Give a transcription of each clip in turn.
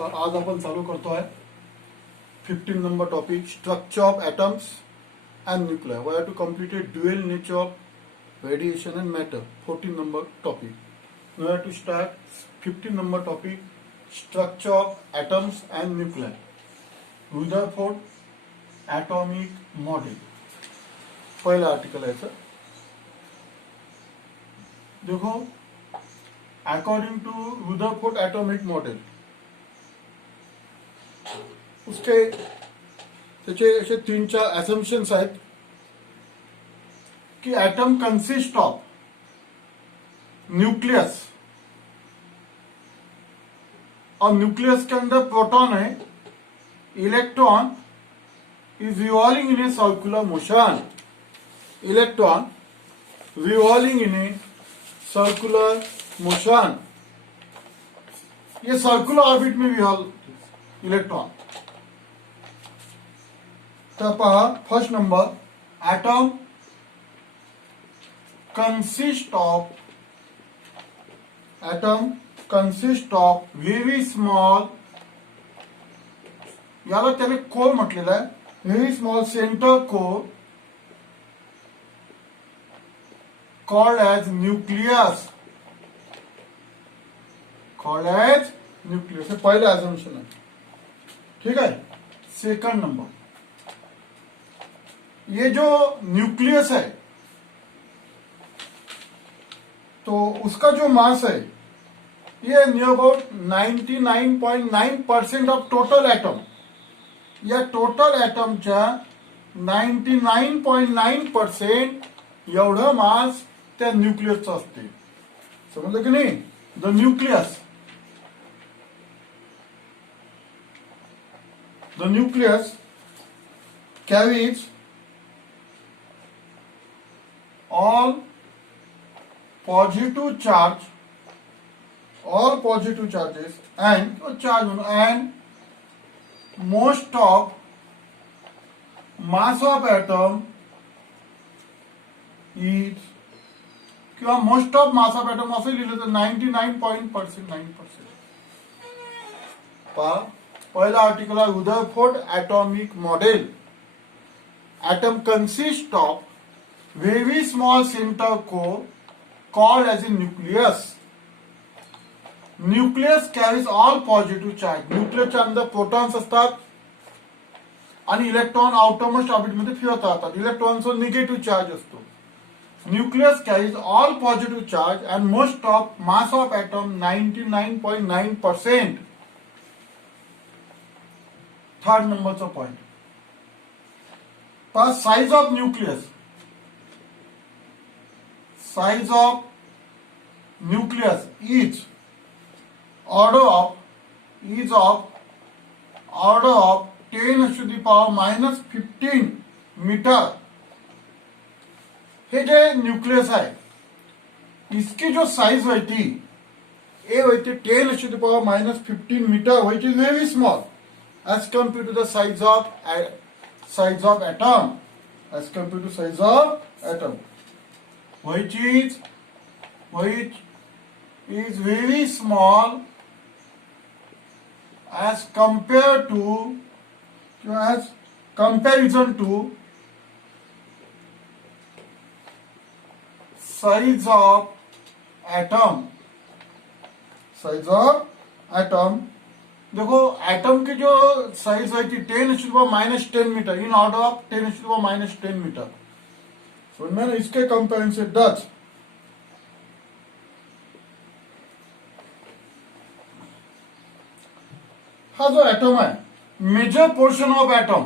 आज आपण चालू करतो आहे 15 number topic structure of atoms and nuclei. We have to complete a dual nature of radiation and matter. 14 number topic. Now we have to start 15 number topic structure of atoms and nuclei. Rutherford atomic model. पहला article है sir. देखो according to Rutherford atomic model उसके त्याचे असे 3-4 assumptions आहेत कि atom consist of nucleus और nucleus के अंदर प्रोटॉन है, electron is revolving in a circular motion. Electron revolving in a circular motion. ये सर्कुलर ऑर्बिट में रिवॉल्व इलेक्ट्रॉन. तर पहा first number atom consist of very small, याला त्याने कोर म्हटलेलं आहे, very small centre core called as nucleus. हे पहले assumption है. ठीक है. सेकंड नंबर, ये जो न्यूक्लियस है तो उसका जो मास है ये near about 99.9% of total atom. या टोटल एटमच्या 99.9% एवढं मास त्या न्यूक्लियसचं असते. समजलं की नाही. The nucleus carries all positive charges and most of mass of atom is किंवा most of mass of atom असं लिहिलं तर 99.9%. पहा पहिला आर्टिकल आहे Rutherford atomic model. Atom consist of very small center core called as a nucleus. Nucleus carries all positive charge. न्यूक्लियसच्या अंदर protons असतात आणि इलेक्ट्रॉन आउटरमोस्ट ऑर्बिट मध्ये फिरत राहतात. इलेक्ट्रॉनचा निगेटिव्ह चार्ज असतो. Nucleus carries all positive charge and most of mass of atom 99.9%. Third नंबरचा point पहा, size of nucleus. Size of nucleus is order of 10 to the power -15 metre. हे जे nucleus आहे इसकी जो साइज होती ये होती 10 to the power -15 metre, which is very small as compared to the size of atom. Which is very small as comparison to size of atom. देखो atom की जो साइज है 10 to the power -10 metre, in order of 10 to the power -10 metre. तो मैंने इसके comparison से Dutch हा जो एटम है major portion of atom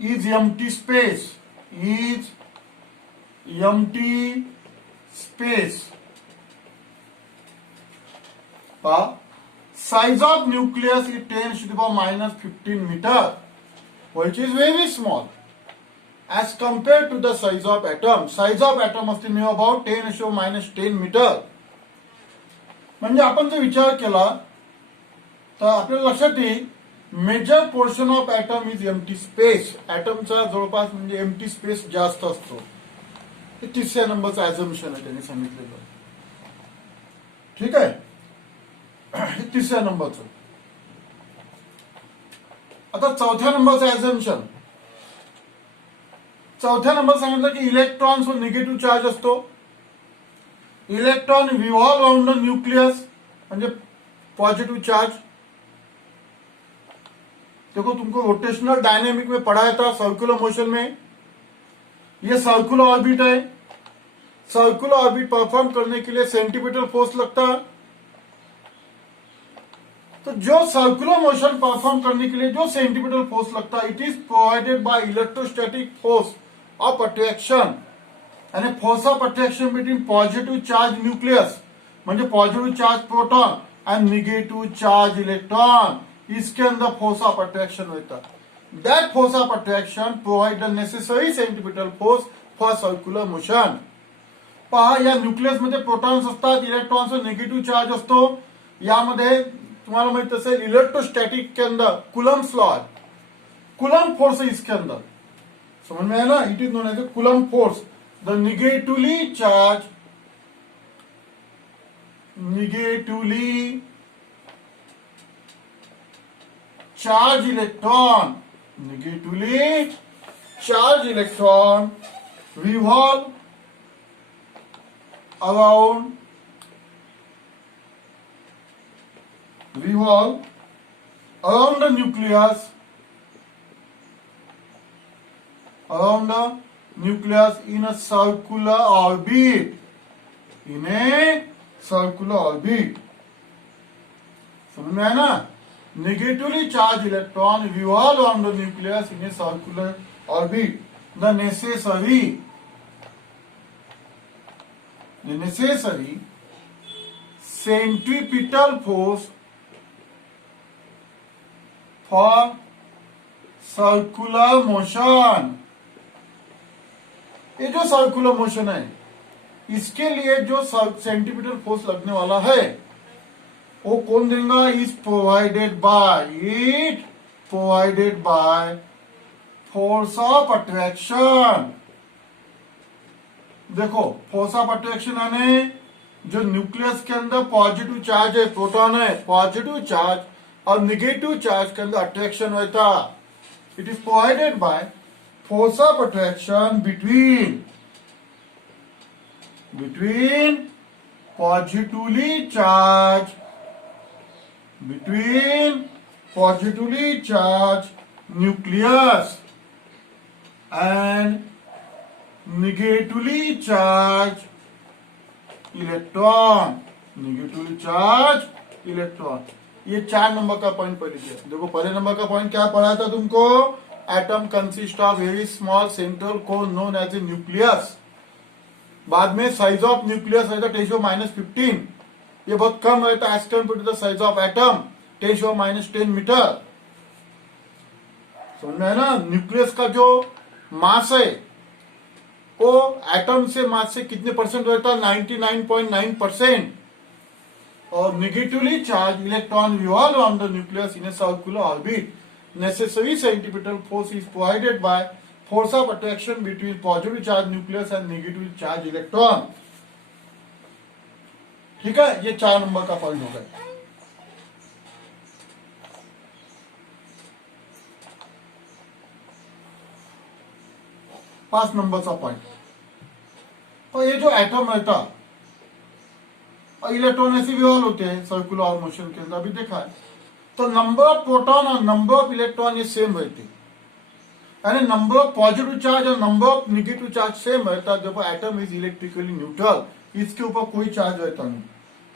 is empty space. Size of nucleus is 10 to the power -15 meter, which is very small as compared to the size of atom. Size of atom असते near about 10 to the power -10 meter. म्हणजे आपण जर विचार केला तर आपल्याला लक्षात येईल major portion of atom is empty space. ऍटमचा जवळपास म्हणजे एम्प्टी स्पेस जास्त असतो. हे तिसऱ्या नंबरचं ऍझम्पशन आहे त्यांनी सांगितलेलं. ठीक आहे, हे तिसऱ्या नंबरचं. आता चौथ्या नंबरचं ऍझम्पशन. चौथ्या नंबर सांगितलं की इलेक्ट्रॉन्स वर निगेटिव्ह चार्ज असतो. Electron revolve round the nucleus म्हणजे पॉजिटिव चार्ज. देखो तुमको रोटेशनल डायनेमिक में पढ़ाया था सर्कुलर मोशन में. ये सर्कुलर ऑर्बिट है. सर्कुलर ऑर्बिट परफॉर्म करने के लिए सेंटीमीटर फोर्स लगता है. तो जो सर्कुलर मोशन परफॉर्म करने के लिए जो सेंटीमीटर फोर्स लगता है, it is provided by electrostatic force of attraction. आणि force of attraction between positive charge nucleus म्हणजे positive charge proton and negative charge electron. इसके अंदर फोर्स ऑफ अट्रैक्शन होता है. That force of attraction provide the necessary centimetre force for circular motion. पहा, या nucleus मध्ये protons असतात, इलेक्ट्रॉन्सचा negative charge असतो. यामध्ये तुम्हाला माहित असेल इलेक्ट्रोस्टैटिक के अंदर कुलम्स लॉ है. कुलम फोर्स है इसके अंदर. समझ में आया ना. It is known as a Coulomb force. The negatively charged electron revolve around the nucleus in a circular orbit. समझ में आया ना. negatively charged electron revolve around the nucleus in a circular orbit. The necessary centripetal force for circular motion. ये जो circular motion है, इसके लिए जो सेंटीमीटर फोर्स लगने वाला है वो कौन देगा? Is provided by force of attraction. देखो, फोर्स ऑफ अट्रैक्शन यानी जो न्यूक्लियस के अंदर पॉजिटिव चार्ज है, प्रोटॉन है, पॉजिटिव चार्ज और निगेटिव चार्ज के अंदर अट्रैक्शन होता. It is provided bye force of attraction between positively charged nucleus and negatively charged electron. ये 4 नंबर का पॉइंट पढ़ लीजिए. देखो, पहले नंबर का पॉइंट क्या पढ़ा था तुमको? Atom consist of very small central core known as a nucleus. बाद में साइज ऑफ न्यूक्लियस रहता 10⁻15. ये बहुत कम रहता as compare to the size of atom 10⁻10 metre. समझ में है ना. न्यूक्लियस का जो मास है वो एटम से मास से कितने परसेंट रहता है? 99.9%. और negatively charge electron revolve around the nucleus in a circular orbit. Necessary centripetal force is provided by force of attraction between positive charge nucleus and negative charge electron. ठीक है, ये 4 नंबर का पॉइंट हो गया. 5 नंबरचा पॉइंट. तो ये जो एटम रहता, इलेक्ट्रॉन ऐसे रिवॉल्व होते हैं सर्कुलर मोशन के अंदर, अभी देखा है. तो नंबर ऑफ प्रोटॉन और नंबर ऑफ इलेक्ट्रॉन ये सेम रहते, यानी नंबर ऑफ पॉजिटिव चार्ज और number of negative charge same रहता. जब एटम इज इलेक्ट्रिकली न्यूट्रल, इसके ऊपर कोई चार्ज रहता नहीं.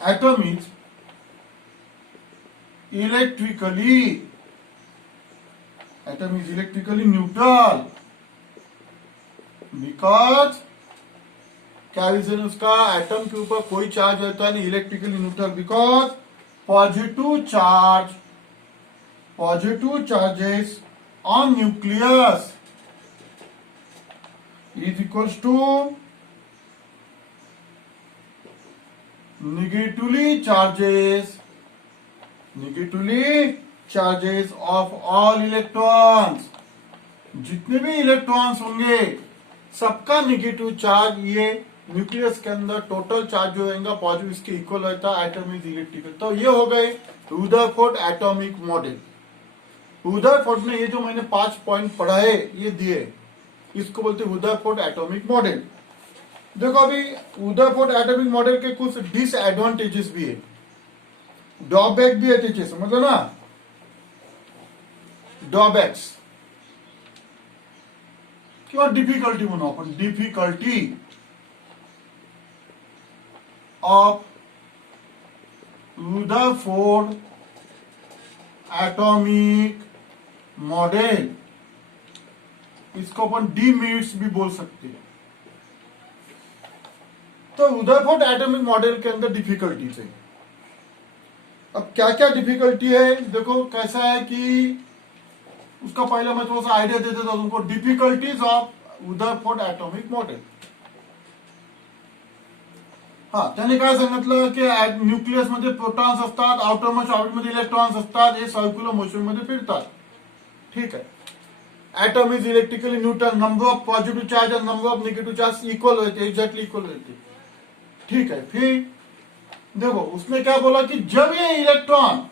Atom is electrically neutral because क्या रीजन उसका? एटम के ऊपर कोई चार्ज रहता नहीं, electrically neutral because positive charges on nucleus is equals to negatively charges of all electrons, जितने भी इलेक्ट्रॉन्स होंगे सबका नेगेटिव चार्ज ये न्यूक्लियस के अंदर टोटल चार्ज जो रहेगा पॉजिटिव इसके इक्वल रहता है, एटम इज इलेक्ट्रिकल। तो ये हो गए रुदरफोर्ड एटॉमिक मॉडल। रुदरफोर्ड ने ये जो मैंने 5 पॉइंट पढ़ा है ये दिए, इसको बोलते हैं रुदरफोर्ड एटॉमिक मॉडल। देखो अभी रुदरफोर्ड एटॉमिक मॉडल के कुछ डिसएडवांटेजेस भी है, ड्रॉबैक भी है, टीचर समझो ना, ड्रॉबैक्स किंवा डिफिकल्टी म्हणू आपण, difficulty of Rutherford atomic model, इसको अपन डीमेरिट्स भी बोल सकते हैं। तो रुदरफोर्ड एटॉमिक मॉडल के अंदर डिफिकल्टीज है। अब क्या क्या डिफिकल्टी है देखो, कैसा है कि उसका पहले मैं थोड़ा सा आइडिया दे देता हूं तुमको। Difficulties of Rutherford atomic model, हा त्याने काय सांगितलं की न्यूक्लियस मध्ये प्रोटॉन्स असतात, आउटर मोस्ट ऑर्बिट मध्ये इलेक्ट्रॉन्स असतात, हे सर्क्युलर मोशन मध्ये फिरतात, ठीक है। Atom is electrically neutral, number of positive charge और number of negative charge equal रहते, एग्जैक्टली इक्वल रहते, ठीक है। फिर देखो उसने क्या बोला कि जब ये इलेक्ट्रॉन,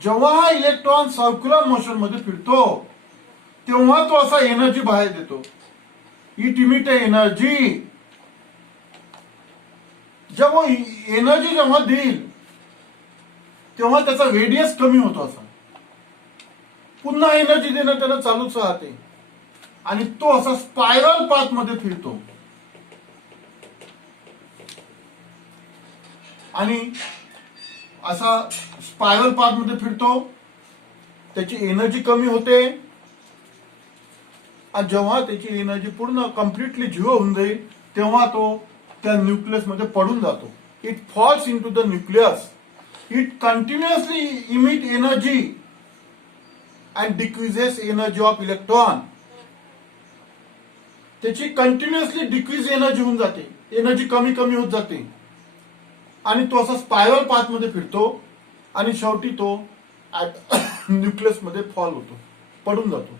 जेव्हा हा इलेक्ट्रॉन सर्क्युलर मोशन मध्ये फिरतो तेव्हा तो असा एनर्जी बाहेर देतो, इट इमिट एनर्जी। जब वो एनर्जी जेव्हा देईल तेव्हा त्याचा रेडियस कमी होतो, असा पुन्हा एनर्जी देणं त्याला चालूच राहते आणि तो असा स्पायरल पाथ मध्ये फिरतो आणि असा स्पायरल पाथ मध्ये फिरतो, त्याची एनर्जी कमी होते आणि जेव्हा त्याची एनर्जी पूर्ण कम्प्लिटली झिरो होऊन जाईल तेव्हा तो त्या न्यूक्लियस मध्ये पडून जातो। It falls into the nucleus, it continuously emit energy and decreases energy of electron, त्याची कंटिन्युअसली डिक्रीज एनर्जी होऊन जाते, एनर्जी कमी कमी होत जाते आणि तो असा स्पायरल पाथ मध्ये फिरतो आणि शेवटी तो न्यूक्लियस मध्ये फॉल होतो, पडून जातो।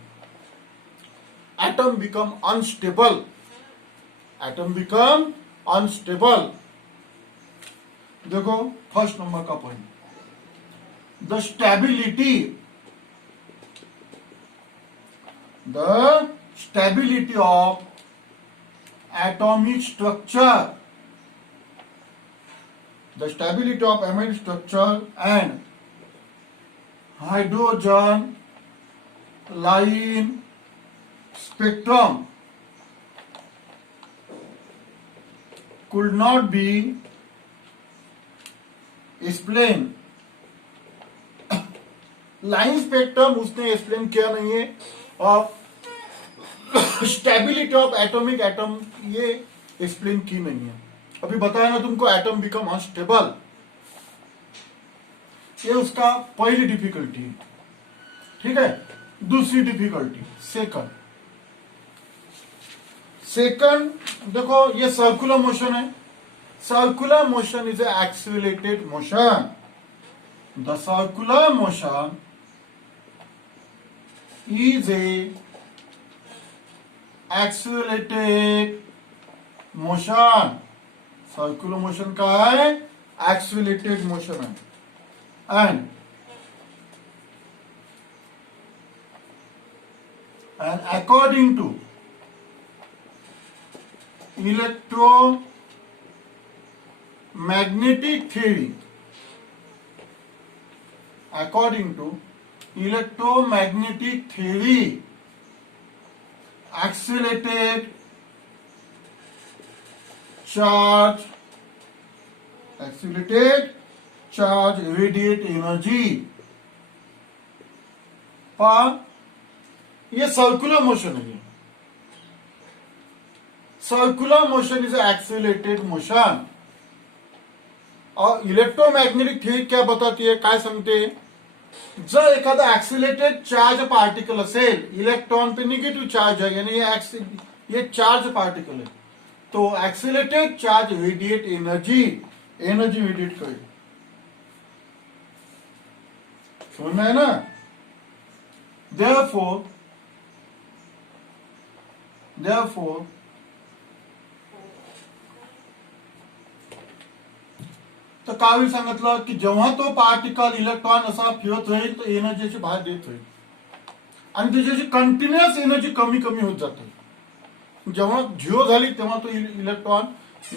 Atom become unstable, atom become unstable. देखो फर्स्ट नंबर का point, the stability of atomic structure, the stability of atomic structure and hydrogen line spectrum could not be explained। Line spectrum उसने explain किया नहीं है, और स्टेबिलिटी ऑफ एटॉमिक एटम ये explain की नहीं है। अभी बताया ना तुमको, एटम बिकम अनस्टेबल, ये उसका पहली डिफिकल्टी है, ठीक है। दूसरी डिफिकल्टी सेकंड देखो, ये सर्कुलर मोशन है, circular motion is a accelerated motion, the circular motion is a accelerated motion, circular motion का है एक्सिलरेटेड मोशन है, and according to electromagnetic theory, according to electromagnetic theory, accelerated charge radiate energy, पर ये circular motion है। Circular motion is accelerated motion, और electromagnetic theory क्या बताती है, काय सांगते, जर एखादा एक्सिलरेटेड चार्ज पार्टिकल असेल, इलेक्ट्रॉन पे निगेटिव्ह चार्ज है, यानी ये चार्ज पार्टिकल है, तो accelerated charge radiate energy radiate करे। समझ में है ना? Therefore, तर काय सांगितलं की जेव्हा तो पार्टिकल इलेक्ट्रॉन असा फिरत राहील तर एनर्जीची बाहेर देत राहील आणि त्याची कंटिन्युअस एनर्जी कमी कमी होत जाते. जेव्हा झिरो झाली तेव्हा तो इलेक्ट्रॉन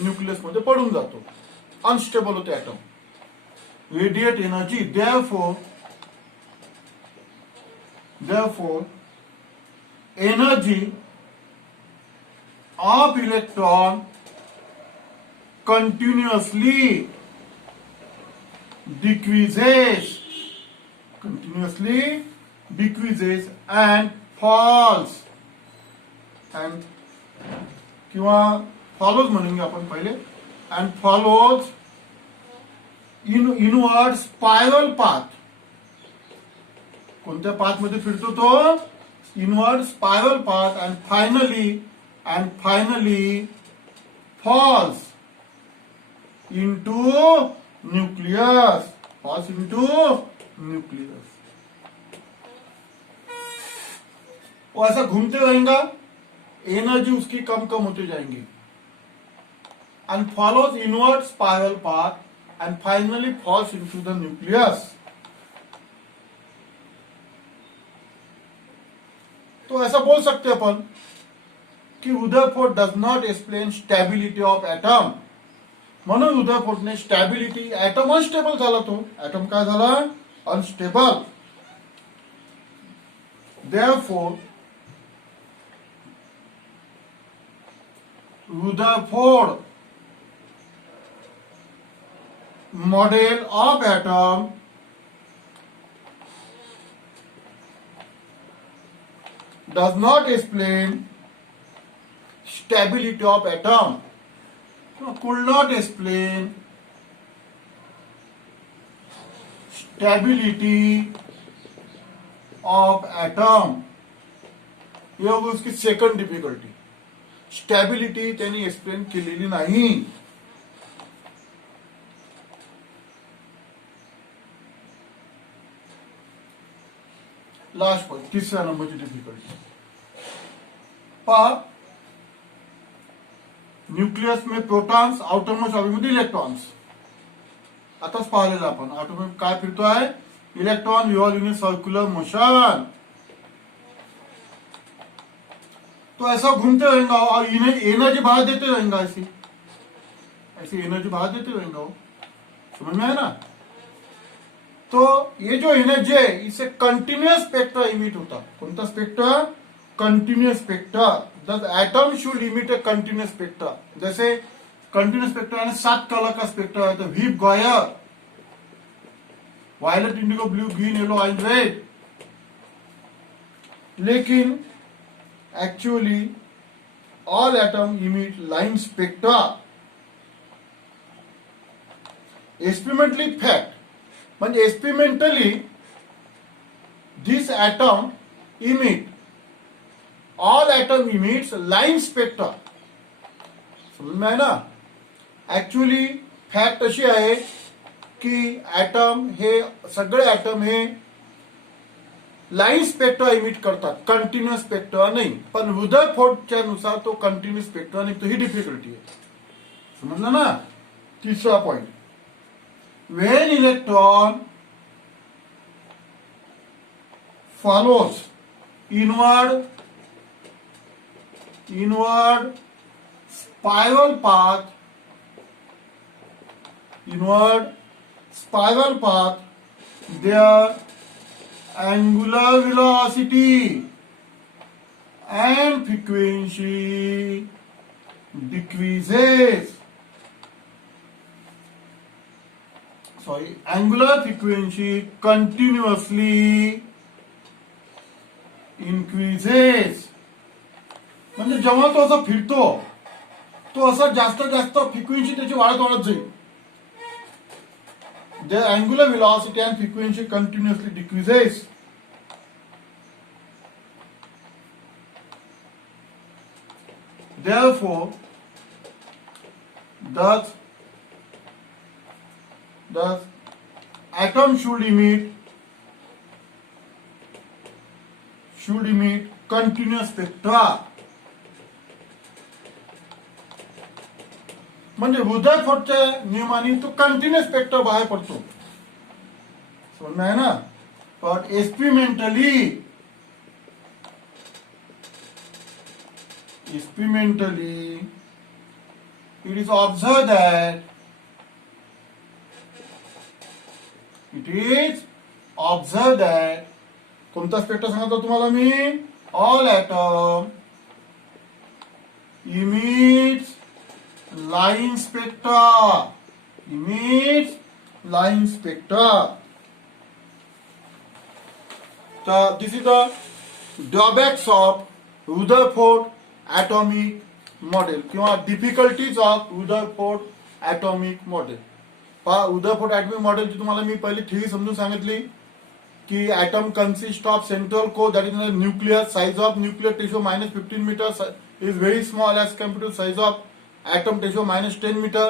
न्यूक्लियस मध्ये पडून जातो, अनस्टेबल होते atom. Radiate energy therefore energy of electron continuously decreases and falls and किंवा follows म्हणून आपण पहिले and follows inward spiral path. कोणत्या पाथ मध्ये फिरतो तो? Inward spiral path and finally falls into nucleus. वो ऐसा घूमते रहेगा, एनर्जी उसकी कम कम होते जाएंगी and follows inward spiral path and finally falls into the nucleus. तो ऐसा बोल सकते हैं अपन कि Rutherford does not explain stability of atom. म्हणून रुदरफोर्डने स्टॅबिलिटी, ऍटम अनस्टेबल झाला, तो ऍटम काय झाला? Unstable. Therefore, Rutherford model of atom does not explain stability of atom. Could not explain stability of atom. ये होगी उसकी सेकंड डिफिकल्टी. स्टॅबिलिटी त्यांनी explain केलेली नाही. लास्ट पॉइंट, तिसऱ्या नंबरची डिफिकल्टी पहा. न्यूक्लियस में प्रोटॉन्स, आउटरमोस्ट ऑर्बिट इलेक्ट्रॉन्स. आताच पाहिलेलं आपण आउटरमोस्ट काय फिरतो आहे? इलेक्ट्रॉन रिव्हॉल्विंग इन सर्क्युलर मोशन. तो ऐसा घूमते रहेगा और इन्हें एनर्जी बाहर देते रहेगा, ऐसी एनर्जी बाहर देते रहेगा वो. समझ में है ना? तो ये जो एनर्जी है इसे कंटिन्यूअस स्पेक्ट्रा इमिट होता. कोणता spectra? Continuous spectra. The atom should emit a continuous spectra. जैसे कंटिन्यूअस स्पेक्ट्रा है 7 कलर का स्पेक्ट्रा है, तो VIBGYOR, violet, indigo, blue, green, yellow, orange, red. लेकिन actually all atom emit line spectra. Experimentally fact म्हणजे experimentally this atom emit, all atom emits line spectra. समज में आहे ना? ऍक्च्युअली फॅक्ट अशी आहे की ऍटम हे, सगळे ऍटम हे लाइन स्पेक्ट्रा इमिट करतात, कंटिन्युअस स्पेक्ट्रा नाही. पण रुदरफोर्डच्या नुसार तो कंटिन्युअस स्पेक्ट्रा नाही. तो ही डिफिकल्टी आहे. समजलं ना? तिसरा point, when electron follows inward spiral path, their angular velocity and frequency decreases. Angular frequency continuously increases. म्हणजे जेव्हा तो असा फिरतो तो असा जास्त जास्त फ्रिक्वेन्सी त्याची वाढत जाईल. The angular velocity and frequency continuously decreases. Therefore, the atom should emit should emit continuous spectra. म्हणजे रुदरफोर्डच्या नियमाने तो कंटिन्युअस स्पेक्ट्रा बाहेर पडतो. समज आहे ना. पण experimentally it is observed that कोणता स्पेक्ट्रा सांगतो तुम्हाला मी, all atom emits line spectra. So this is the drawbacks of Rutherford atomic model किंवा difficulties of Rutherford atomic model. पहा, Rutherford atomic model ची तुम्हाला मी पहिली थिअरी समजून सांगितली की atom consist of central core, that is the nucleus. Size of nuclear tissue -15 meter is very small as compared to size of atom tissue -10 meter.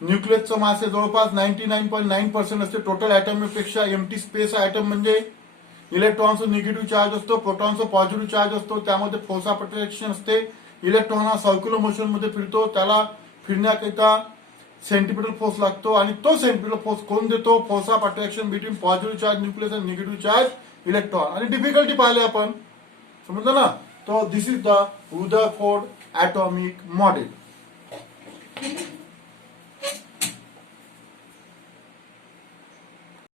न्यूक्लियसचं मास जवळपास 99.9% असते total atom पेक्षा. Empty space atom म्हणजे इलेक्ट्रॉनचं negative charge असतो, प्रोटॉनचं positive charge असतो, त्यामध्ये force of attraction असते. Electron हा circular motion मध्ये फिरतो, त्याला फिरण्याकरिता सेंट्रिपिटल फोर्स लागतो आणि तो सेंट्रिपिटल फोर्स कोण देतो, force of attraction between positive charge nucleus आणि निगेटिव्ह चार्ज इलेक्ट्रॉन. आणि डिफिकल्टी पाहिले आपण, समजलं ना. तो this is the Rutherford atomic model.